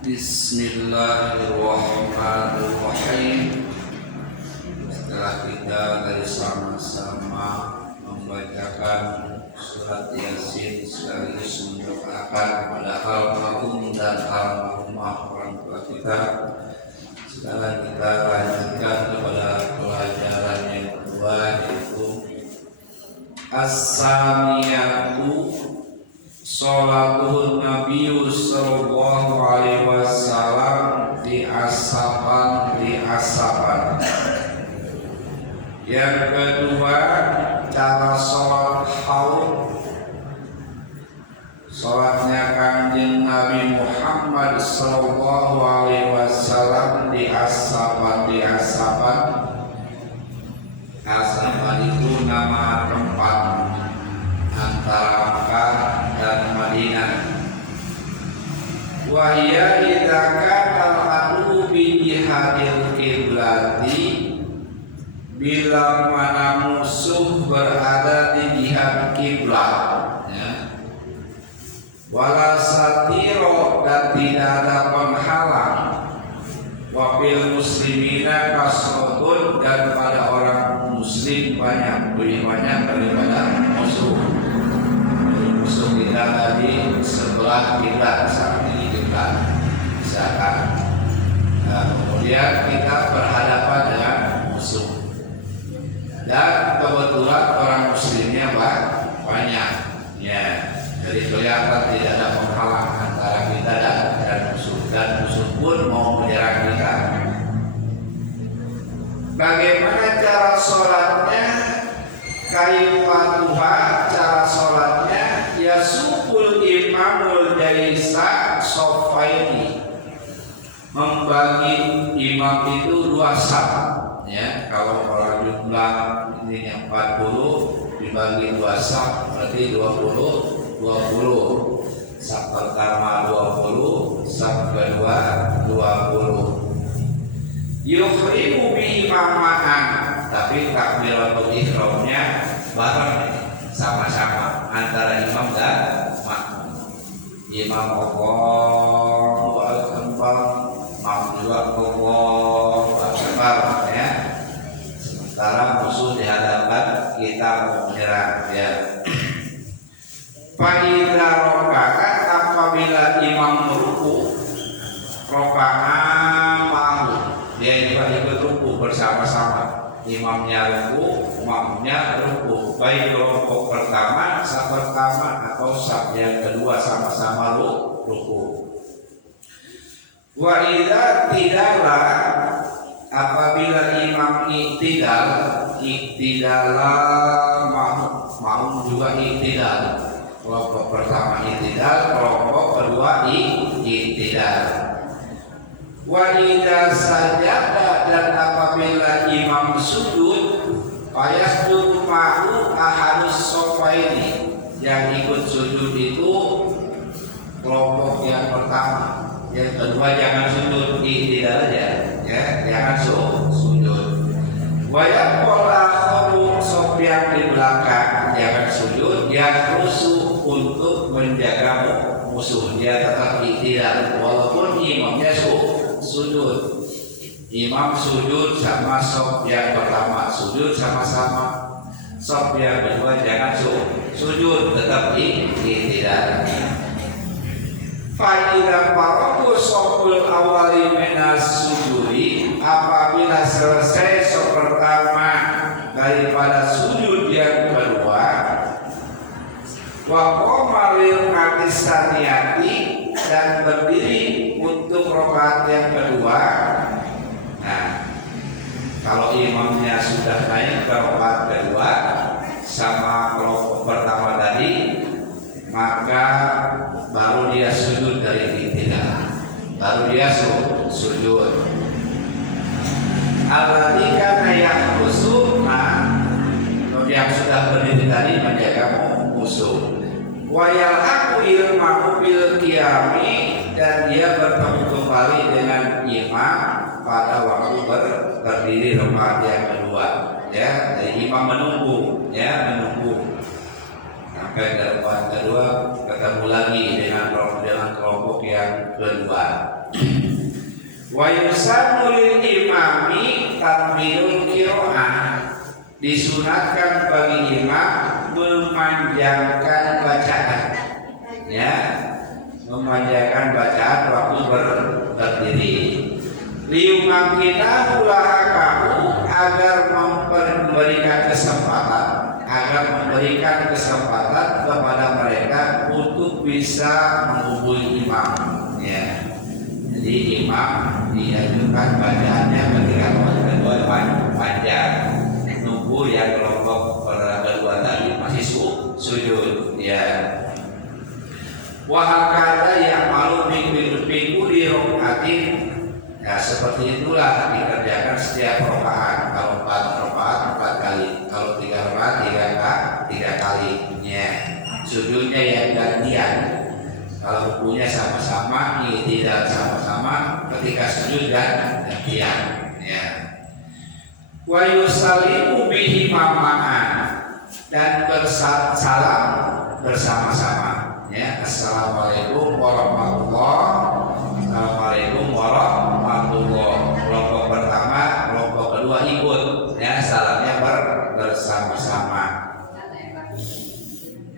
Bismillahirrahmanirrahim. Setelah kita tadi sama-sama membacakan surat Yasin sekaligus mendoakan kepada almarhum dan almarhumah orang tua kita, sekarang kita lanjutkan kepada pelajaran yang kedua, yaitu As-Samiyatu Sholatun Nabi sallallahu alaihi wasallam di asapan. Yang kedua, cara sholat haud. Sholatnya Kanjeng Nabi Muhammad sallallahu alaihi wasallam di asapan. Asapan itu nama tempat antara Makkah dan Madinah. Wa hiya idza kana al-adu bi jihadil qiblati, bila mana musuh berada di jihad kiblat, ya. Wala satiro, dan tidak ada penghalang. Wa bil muslimina kasratun, dan pada orang muslim banyak, lebih banyak daripada musuh. Musuh kita tadi sebelah kita, saat ini kita misalkan, kemudian kita berhadapan dengan musuh, dan kebetulan orang muslimnya banyak, ya. Jadi kelihatan tidak ada penghalang antara kita dan musuh, dan musuh pun mau menyerang kita. Bagaimana cara sholatnya? Kaifatuha, cara sholatnya, yasubul imamul jaisa sofaini, membagi imam itu dua saf, ya. Kalau jumlah ini 40 dibagi dua saf berarti 20. Saf pertama 20, saf kedua 20. Yuhrimu bi imaman, tapi takbiratul ihramnya bareng, sama-sama antara imam dan makmum. Imam Allahu Akbar, makmum juga Allahu Akbar, ya. Sementara musuh di hadapan kita menyerang, ya. Fa'idza raka'a, apabila imam ruku, raka'a ma'hu, dia juga ikut ruku bersama-sama. Imamnya ruku, makmumnya ruku, baik kelompok pertama, saf pertama atau saf yang kedua sama-sama ruku. Wa idza tidala, apabila imam iktidala mau juga iktidal. Kelompok pertama iktidal, kelompok kedua iktidal. Wa idza sajada, dan apabila imam sujud, fayasjudu ma'u ahadus sofaini, yang ikut sujud itu kelompok yang pertama. Yang kedua jangan sujud, iktidal aja, ya, jangan sujud. Wa yaqul akharu, sof yang di belakang jangan sujud, yang rusuh untuk menjaga musuh, dia tetap iktidal walaupun imamnya sujud. Imam sujud sama sof yang pertama sujud sama-sama, sof yang kedua jangan sujud, tetap iktidal. Fa'idza faragu soful awali minas sujudi, apabila selesai sof pertama daripada sujud yang kedua, wa qama lil saniyati, dan berdiri untuk rakaat yang kedua. Nah, kalau imamnya sudah naik ke rakaat kedua sama kelompok pertama tadi, maka baru dia sujud dari iktidal, baru dia sujud. Alladzi kana yahrusu, yang sudah berdiri tadi menjaga musuh. Wa yalhaqu ilmahu bil qiyami, dan dia bertemu kembali dengan imam pada waktu berdiri rakaat yang kedua, ya. Jadi imam menunggu, ya, menunggu sampai ke rakaat kedua, ketemu lagi dengan kelompok yang kedua. Wa yusannu lil imami tatbilul qiraah, disunatkan bagi imam memanjangkan bacaan, ya, memanjangkan bacaan waktu berdiri. Liumakina ulaha kamu, agar memberikan kesempatan kepada mereka untuk bisa menghubungi imam, ya. Jadi imam dianjurkan bacaannya ketika waktu kedua panjang, nunggu yang kelompok kedua tadi masih sujud, ya. Wahakada yang malu minggu di rokaatin, ya seperti itulah dikerjakan setiap rokaat. Kalau 4 rokaat 4 kali, kalau 3 rokaat 3 kali, ya. Sujudnya yang gantian. Kalau bukunya sama-sama, tidak sama-sama, ketika sujud gantian, ya. Wa yusallimu bihi mama'an, dan bersalam bersama-sama, ya. Assalamualaikum warahmatullahi wabarakatuh. Kelompok pertama, kelompok kedua ikut, ya, salamnya bersama-sama.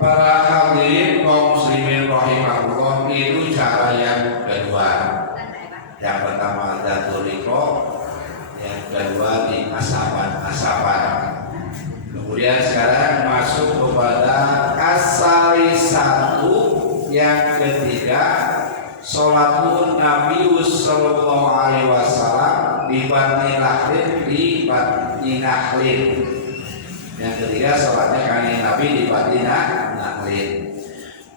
Para hadirin kaum muslimin rahimahullah, itu cara yang kedua. Yang pertama datul riko, yang kedua di asapan. Kemudian sekarang masuk kepada asali satu, yang ketiga sholatun Nabi sallallahu alaihi wasallam di Bani Nahlin. Yang ketiga sholatnya kanjeng Nabi di Bani Nahlin.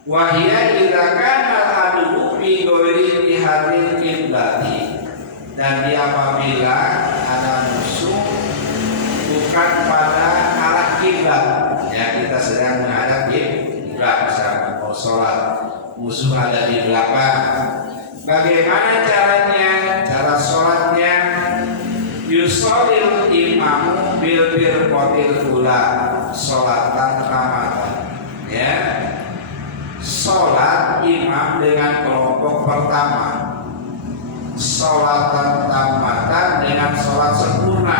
Wahia idza kana al-adu fi ghairi jihadil qiblati, dan apabila ada musuh bukan pada arah kiblat, ya, kita sedang menghadap kiblat, misalkan mau sholat, musuh ada di belakang. Bagaimana caranya? Cara sholatnya yusholil imamu bil firqatil ula sholatan tamatan, ya. Sholat imam dengan kelompok pertama, sholatan tamatan dengan sholat sempurna.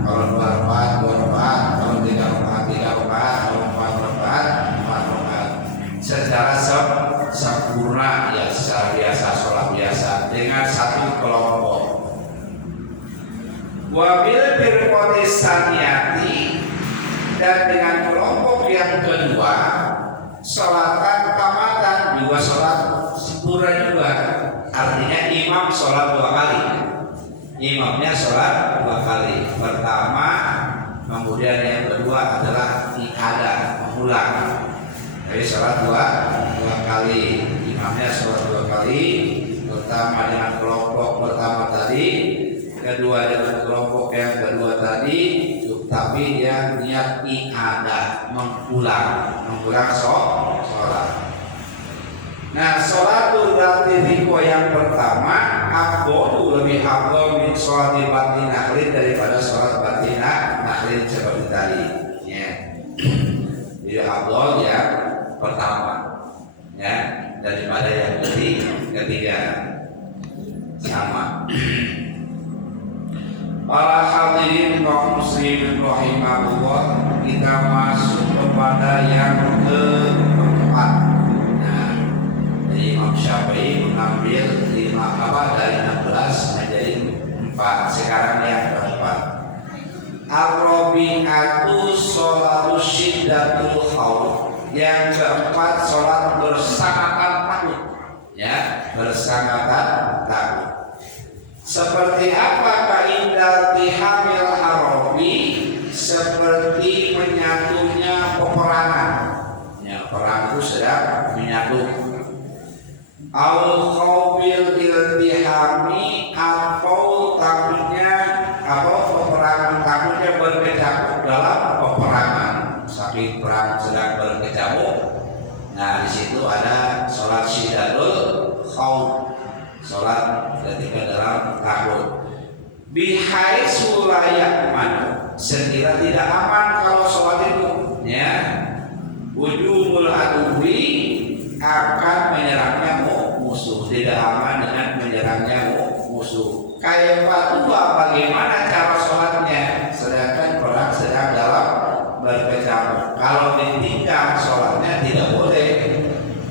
Kalau 2 rakaat 2 rakaat, kalau 3 rakaat 3 rakaat, kalau 4 rakaat 4 rakaat, secara sempurna, ya, secara biasa, sholat biasa dengan satu kelompok. Wabil firqatis saniyati, dan dengan kelompok yang kedua sholatan tamatan, juga sholat sempurna juga. Artinya imam sholat 2 kali, imamnya sholat 2 kali. Pertama, kemudian yang kedua adalah iqadah, mengulang. Jadi sholat 2 kali, imamnya sholat 2 kali. Pertama dengan kelompok pertama tadi, kedua dengan kelompok yang kedua tadi, tapi dia niat iqadah, mengulang sholat. Nah, sholatul riko yang pertama afdhalu, lebih afdhal min sholati Bani Nahlin, daripada sholat Bani Nahlin seperti tadi, ya. Jadi afdhal yang pertama, ya, daripada yang ketiga, sama. Para hadirin kaum muslimin rahimahullah, kita masuk kepada yang keempat. Nah, jadi Imam Syafi'i mengambil 5 dari 16 menjadi 4. Sekarang yang keempat. Ar-rabi'atu sholatus syiddatul khauf. Yang keempat, sholat bersangatan takut, ya, bersangatan takut. Seperti apa kaidah tihamil harabi? Seperti menyatunya peperangan, ya, perang itu sedang menyatu. Al khawbil iltihami, atau takutnya, atau peperangan takutnya berkecamuk dalam peperangan, saking perang sedang berkecamuk. Nah, di situ ada sholat syiddatul khauf, sholat ketika dalam takut. Bihai sulayak man, sekira tidak aman kalau sholat itu, ya. Wujumul adui, akan menyerangnya musuh, tidak aman dengan menyerangnya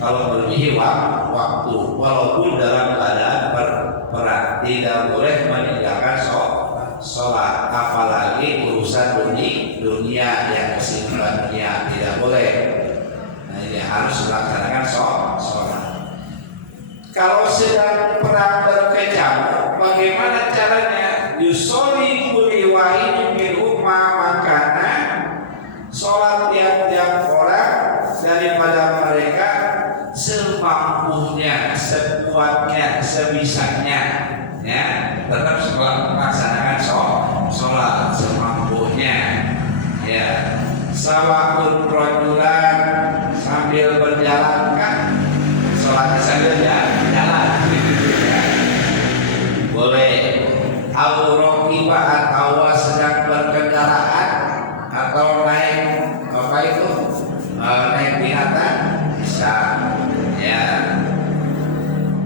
kalau melebihi waktu, walaupun dalam keadaan perang, tidak boleh meninggalkan sholat, apalagi urusan dunia yang kesimpulan dunia, tidak boleh. Nah, ini harus melaksanakan sholat. Kalau sedang perang berkecamuk, bagaimana caranya? Yusoli kulli wahidin minhuma makana, sholat tiap-tiap orang daripada mereka semampunya, sekuatnya, sebisanya, ya, tetap melaksanakan sholat semampunya, ya. Sawa'un rajulan, sambil berjalan kan, sholatnya sambil jalan, boleh. Aurokiba atau sedang berkendaraan atau naik apa itu, naik binatang bisa, ya.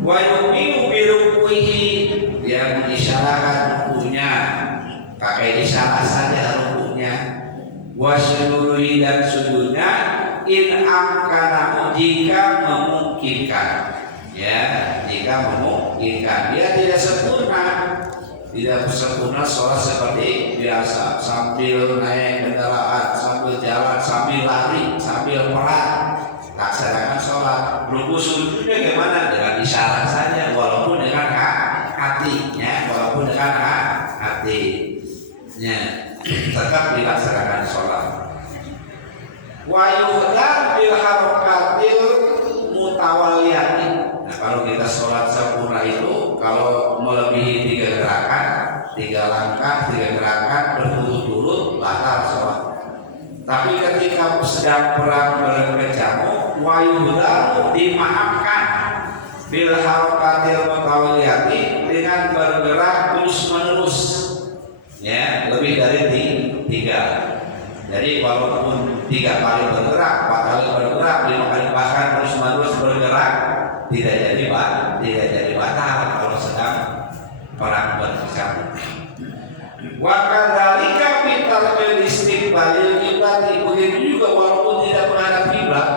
Wa yu'minu birukuhi, dia mengisyaratkan rukunya, pakai isyarat saja rukunya. Wa sujudi, dan sujudnya in amkanahu, jika memungkinkan, ya, jika memungkinkan. Dia tidak sempurna sholat seperti biasa, sambil naik kendaraan, sambil jalan, sambil lari, sambil perang, laksanakan sholat. Ruku sujudnya gimana? Dengan isyarat saja, walaupun dengan hatinya, walaupun dengan hatinya, tetap dilaksanakan sholat. Wa yuhdar bil harokatil mutawaliyati. Nah, kalau kita sholat sempurna itu, kalau melebihi 3 gerakan, 3 langkah, 3 gerakan berturut-turut, batal sholat. Tapi ketika sedang perang berkecamuk, wa yuhdar, dimaafkan bil harokatil mutawaliyati, dengan bergerak terus menerus, ya, lebih dari 3. Jadi walaupun 3 kali bergerak, 4 kali bergerak, 5 kali bahkan terus menerus bergerak, tidak jadi batal kalau sedang perang berkecamuk. Wa kadzalika fi tarbil istiqbalil qiblat, begitu juga walaupun tidak menghadap kiblat,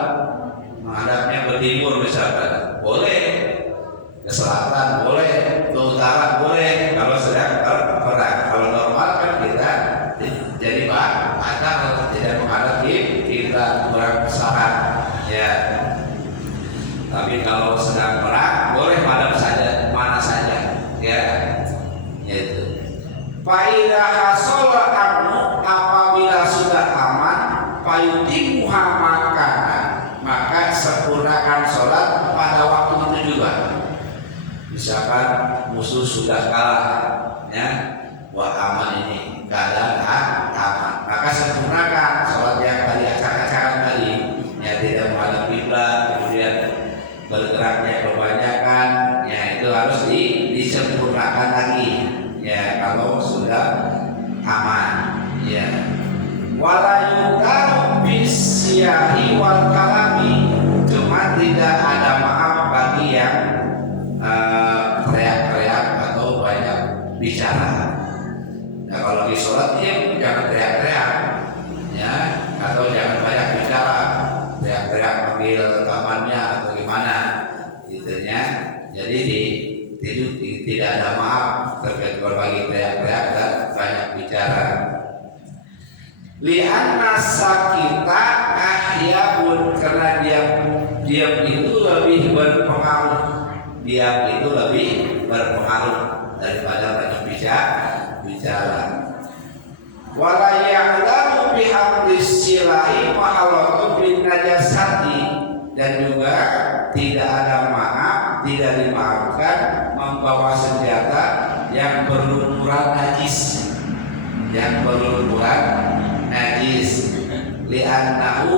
menghadapnya bertimur misalkan, boleh, ke selatan boleh, ke utara boleh kalau sedang perang. Kalau normal kan kita jadi batal, tidak menghadap kiblat, kurang kesalahan, ya. Tapi kalau sedang perang boleh madhab saja, mana saja, ya, yaitu. Fa'idha hasola amnu, apabila sudah aman, fayutimuha makana, maka sempurnakan sholat pada waktu itu juga. Misalkan musuh sudah kalah, ya, wah aman ini, keadaan aman, maka sempurnakan sholat yang tadi acak-acakan tadi, ya, tidak menghadap kiblat, kemudian bergeraknya kebanyakan, ya, itu harus disempurnakan lagi, ya, kalau sudah aman, ya. Wala yudaru bisyahi wal kalami, cuma tidak ada maaf bagi yang teriak-teriak atau banyak bicara. Nah, kalau di sholat dia jangan teriak-teriak, ya, atau jangan banyak bicara, teriak-teriak panggil rekamannya atau gimana, gitunya. Jadi tidak ada maaf terkait berbagi teriak-teriak dan banyak bicara. Lianna sakita ahyabun, karena diam itu lebih berpengaruh, daripada banyak bicara. Wala ya'lamu bihamdis silahi mahalatu bin najasati, dan juga tidak ada maaf, tidak dimaafkan membawa senjata yang berlumuran najis, li'annahu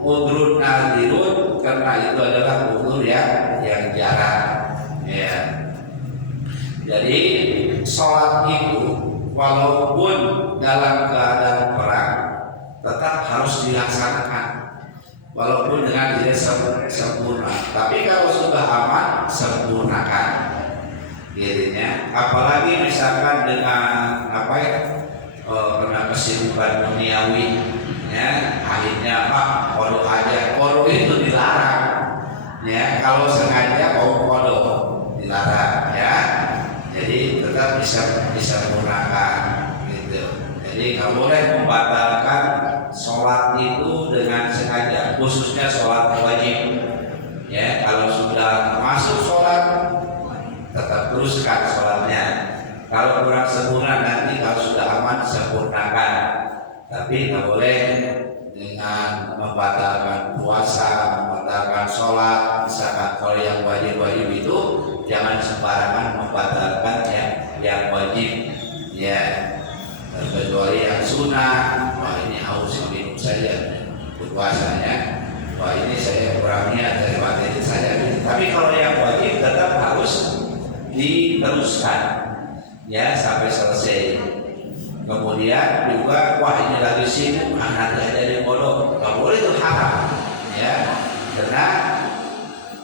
udrun nadirun, karena itu adalah udur yang jarang, ya. Jadi sholat itu walaupun dalam keadaan perang tetap harus dilaksanakan, walaupun dengan tidak sempurna. Tapi kalau sudah aman, sempurnakan, jadinya. Apalagi misalkan dengan karena kesibukan duniawi, ya, akhirnya kodok itu dilarang. Ya, kalau sengaja kodok dilarang ya. Jadi tetap bisa menggunakan gitu. Jadi nggak boleh membatalkan sholat itu dengan sengaja, khususnya sholat wajib. Ya, kalau sudah masuk sholat tetap teruskan sholatnya. Kalau kurang sempurna nanti kalau sudah aman sempurnakan. Tapi nggak boleh dengan membatalkan puasa, membatalkan sholat. Misalkan kalau yang wajib-wajib itu jangan sembarangan membatalkan yang wajib, ya. Kecuali yang sunnah, wah ini haus minum saja puasanya, wah ini saya kurang niat dari materi saja. Tapi kalau yang wajib tetap harus diteruskan, ya sampai selesai. Kemudian juga wah ini lagi sibuk, nanti aja di bodoh, nggak boleh, itu haram, ya, karena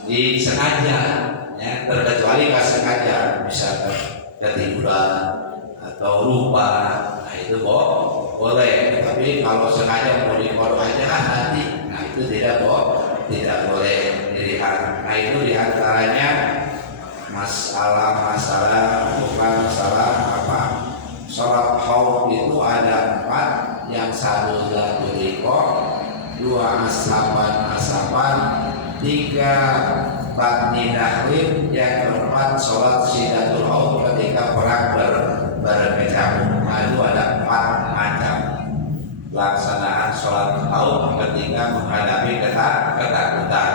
disengaja, ya, terkecuali nggak sengaja, misalkan ketiduran atau lupa, nah itu boleh. Tapi kalau sengaja mau dikodok aja nanti, nah itu tidak boleh dilihat. Nah itu diantaranya masalah bukan masalah apa. Sholat khauf itu ada 4, yang satu zatul riqah, 2 asapan, 3 batni tahrim, yang keempat sholat syidatul khauf ketika perang berkecamuk. Nah itu ada 4 macam pelaksanaan sholat khauf ketika menghadapi ketakutan.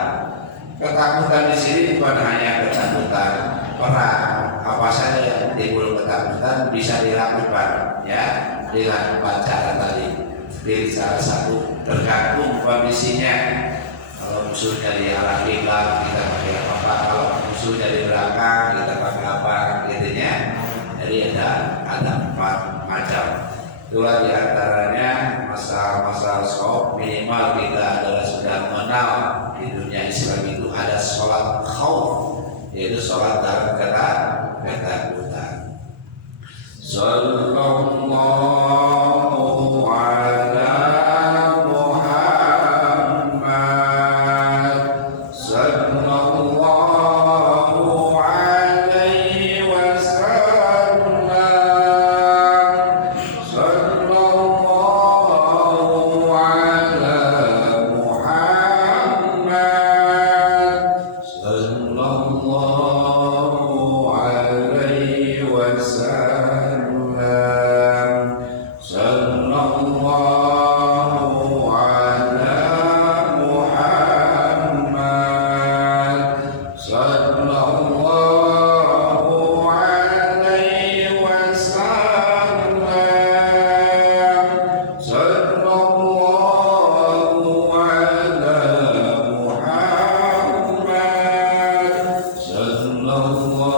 Ketakutan di sini bukan hanya ketakutan perang, apa saja yang timbul ketakutan bisa dilakukan, ya, dengan cara tadi. Pilih salah satu, tergantung kondisinya. Kalau musuhnya di arah kiblat kita pakai apa, kalau musuhnya di belakang kita pakai apa, gitunya. Jadi ada 4 macam. Itulah diantaranya masalah khauf. Minimal kita adalah sudah mengenal di dunia Islam itu ada sholat khauf, yaitu sholat dalam ketakutan. Sallallahu ala Muhammad, sallallahu alaihi wasallam, sallallahu ala Muhammad, sallallahu alaihi wasallam, sallallahu ala Muhammad, sallallahu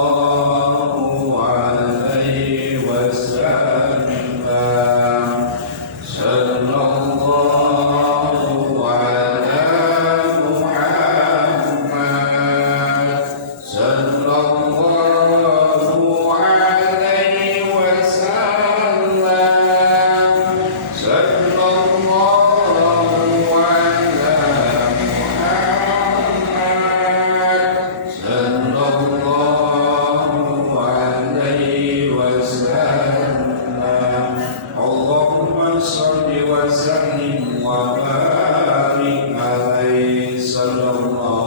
alaihi wasallam, sallallahu ala Muhammad, sallallahu alaihi wasallam, sallallahu ala Muhammad, sallallahu alaihi wasallam, sallallahu ala Muhammad, sallallahu alaihi wasallam. Allahumma shalli wa sallim wa barik alaihi, sallallahu